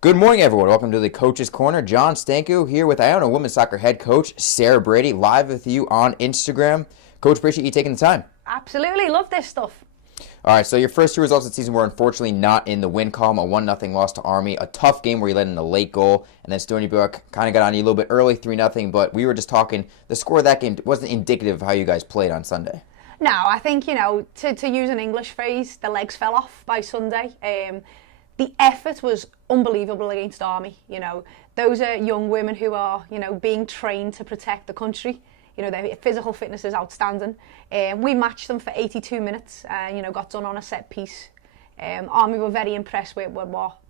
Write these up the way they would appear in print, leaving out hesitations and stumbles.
Good morning, everyone. Welcome to the Coach's Corner. John Stanko here with Iona women's soccer head coach Sarah Brady, live with you on Instagram. Coach, appreciate you taking the time. Absolutely, love this stuff. All right, so your first two results of the season were unfortunately not in the win column. A 1-0 loss to Army, a tough game where you led in a late goal, and then Stony Brook kind of got on you a little bit early, 3-0, but we were just talking, the score of that game wasn't indicative of how you guys played on Sunday. No, I think, to use an English phrase, the legs fell off by Sunday. The effort was unbelievable against Army. Those are young women who are, being trained to protect the country. Their physical fitness is outstanding. We matched them for 82 minutes and, got done on a set piece. Army were very impressed with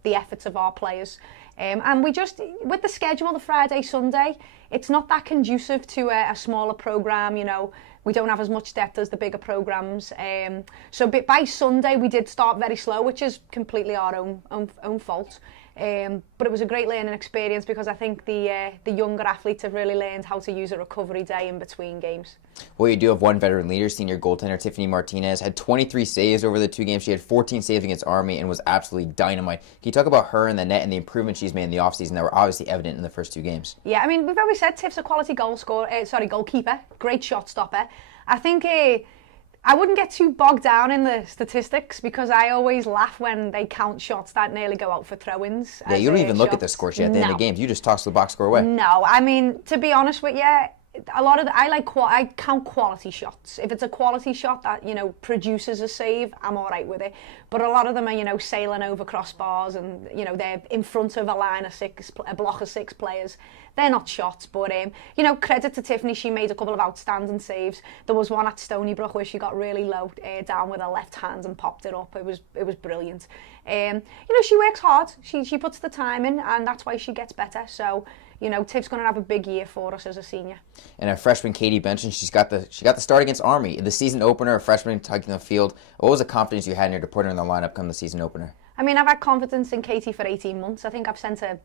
the efforts of our players. And we just, with the schedule, the Friday, Sunday, it's not that conducive to a smaller programme, we don't have as much depth as the bigger programmes. So by Sunday, we did start very slow, which is completely our own fault. But it was a great learning experience because I think the younger athletes have really learned how to use a recovery day in between games. Well, you do have one veteran leader, senior goaltender Tiffany Martinez, had 23 saves over the two games. She had 14 saves against Army and was absolutely dynamite. Can you talk about her and the net and the improvements she's made in the offseason that were obviously evident in the first two games? Yeah, we've always said Tiff's a quality goalkeeper, great shot stopper. I think I wouldn't get too bogged down in the statistics because I always laugh when they count shots that nearly go out for throw-ins. Yeah, you don't even look at the score sheet at the end of games. You just toss the box score away. No, to be honest with you, a lot of I count quality shots. If it's a quality shot that produces a save, I'm all right with it. But a lot of them are sailing over crossbars and they're in front of a block of six players. They're not shots, but credit to Tiffany, she made a couple of outstanding saves. There was one at Stony Brook where she got really low down with her left hand and popped it up. It was brilliant. She works hard. She puts the time in, and that's why she gets better. So. Tiff's going to have a big year for us as a senior. And our freshman Katie Benson, she got the start against Army. The season opener, a freshman taking the field. What was the confidence you had in her to put her in the lineup come the season opener? I've had confidence in Katie for 18 months. I think I've sent her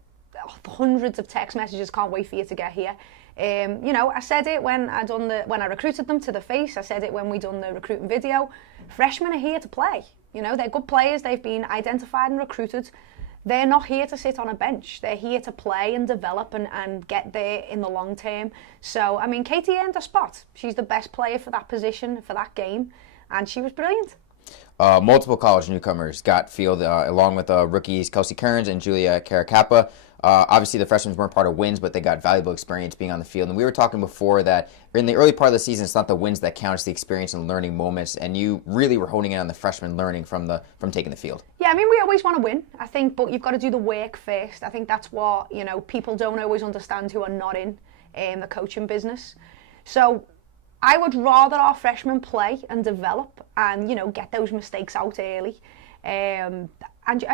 hundreds of text messages. Can't wait for you to get here. I said it when I recruited them to the face. I said it when we done the recruiting video. Freshmen are here to play. They're good players. They've been identified and recruited. They're not here to sit on a bench. They're here to play and develop and get there in the long term. So, Katie earned a spot. She's the best player for that position, for that game, and she was brilliant. Multiple college newcomers got field along with rookies Kelsey Kearns and Julia Caracappa. Obviously, the freshmen weren't part of wins, but they got valuable experience being on the field. And we were talking before that in the early part of the season, it's not the wins that count, it's the experience and learning moments. And you really were honing in on the freshmen learning from taking the field. Yeah, we always want to win, I think, but you've got to do the work first. I think that's what people don't always understand who are not in the coaching business. So I would rather our freshmen play and develop and get those mistakes out early, and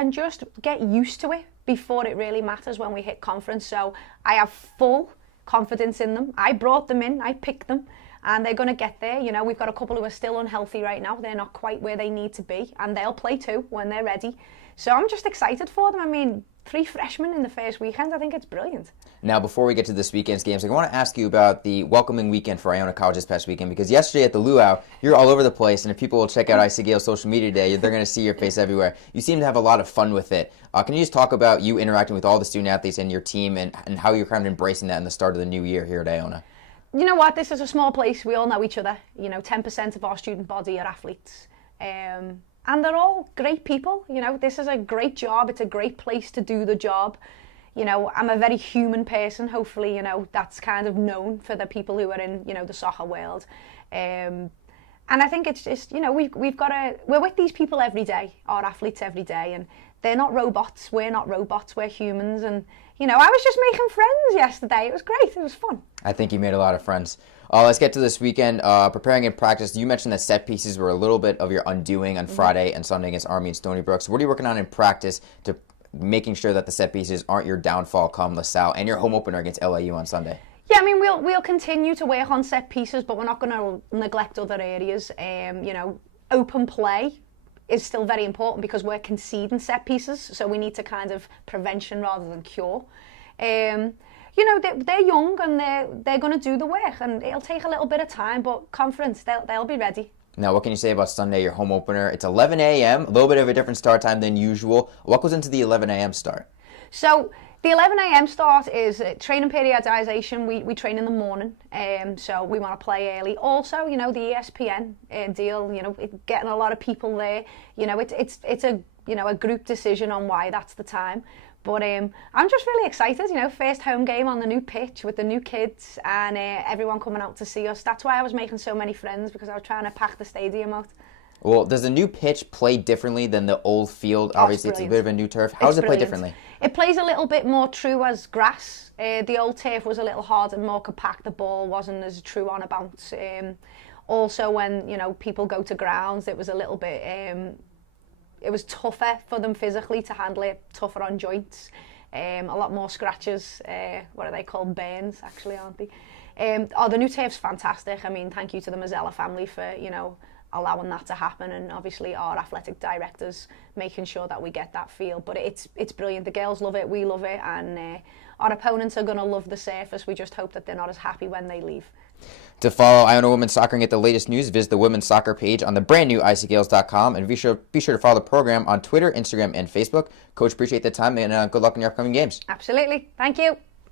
just get used to it before it really matters when we hit conference. So I have full confidence in them. I brought them in, I picked them, and they're going to get there. We've got a couple who are still unhealthy right now. They're not quite where they need to be, and they'll play too when they're ready. So I'm just excited for them. 3 freshmen in the first weekend, I think it's brilliant. Now, before we get to this weekend's games, I want to ask you about the welcoming weekend for Iona College this past weekend, because yesterday at the Luau, you're all over the place, and if people will check out Gaels' social media today, they're going to see your face everywhere. You seem to have a lot of fun with it. Can you just talk about you interacting with all the student athletes and your team and how you're kind of embracing that in the start of the new year here at Iona? You know what? This is a small place. We all know each other. 10% of our student body are athletes. And they're all great people. This is a great job. It's a great place to do the job. I'm a very human person. Hopefully, that's kind of known for the people who are in, the soccer world. And I think it's just, we're with these people every day, our athletes every day, and they're not robots. We're not robots. We're humans. And, I was just making friends yesterday. It was great. It was fun. I think you made a lot of friends. Let's get to this weekend. Preparing in practice, you mentioned that set pieces were a little bit of your undoing on Friday and Sunday against Army and Stony Brook. So what are you working on in practice to making sure that the set pieces aren't your downfall come LaSalle and your home opener against LAU on Sunday? Yeah, we'll continue to work on set pieces, but we're not going to neglect other areas. Open play is still very important because we're conceding set pieces, so we need to kind of prevention rather than cure. They're young and they're going to do the work, and it'll take a little bit of time, but conference, they'll be ready. Now, what can you say about Sunday, your home opener? It's 11 a.m., a little bit of a different start time than usual. What goes into the 11 a.m. start? So the 11 a.m. start is training periodization. We train in the morning, so we want to play early. Also, you know, the ESPN deal, you know, getting a lot of people there. You know, it's a, you know, a group decision on why that's the time. But I'm just really excited, you know, first home game on the new pitch with the new kids and everyone coming out to see us. That's why I was making so many friends, because I was trying to pack the stadium out. Well, does the new pitch play differently than the old field? Obviously, it's a bit of a new turf. How does it play differently? It plays a little bit more true as grass. The old turf was a little harder and more compact. The ball wasn't as true on a bounce. Also, when, you know, people go to grounds, it was a little bit... it was tougher for them physically to handle it, tougher on joints. A lot more scratches. What are they called? Burns, actually, aren't they? The new turf's fantastic. I mean, thank you to the Mazzella family for, you know, allowing that to happen, and obviously our athletic directors making sure that we get that feel. But it's brilliant. The girls love it, we love it, and our opponents are going to love the surface. We just hope that they're not as happy when they leave. To follow Iona Women's Soccer and get the latest news, visit the women's soccer page on the brand new icgaels.com, and be sure to follow the program on Twitter, Instagram, and Facebook. Coach, appreciate the time, and good luck in your upcoming games. Absolutely. Thank you.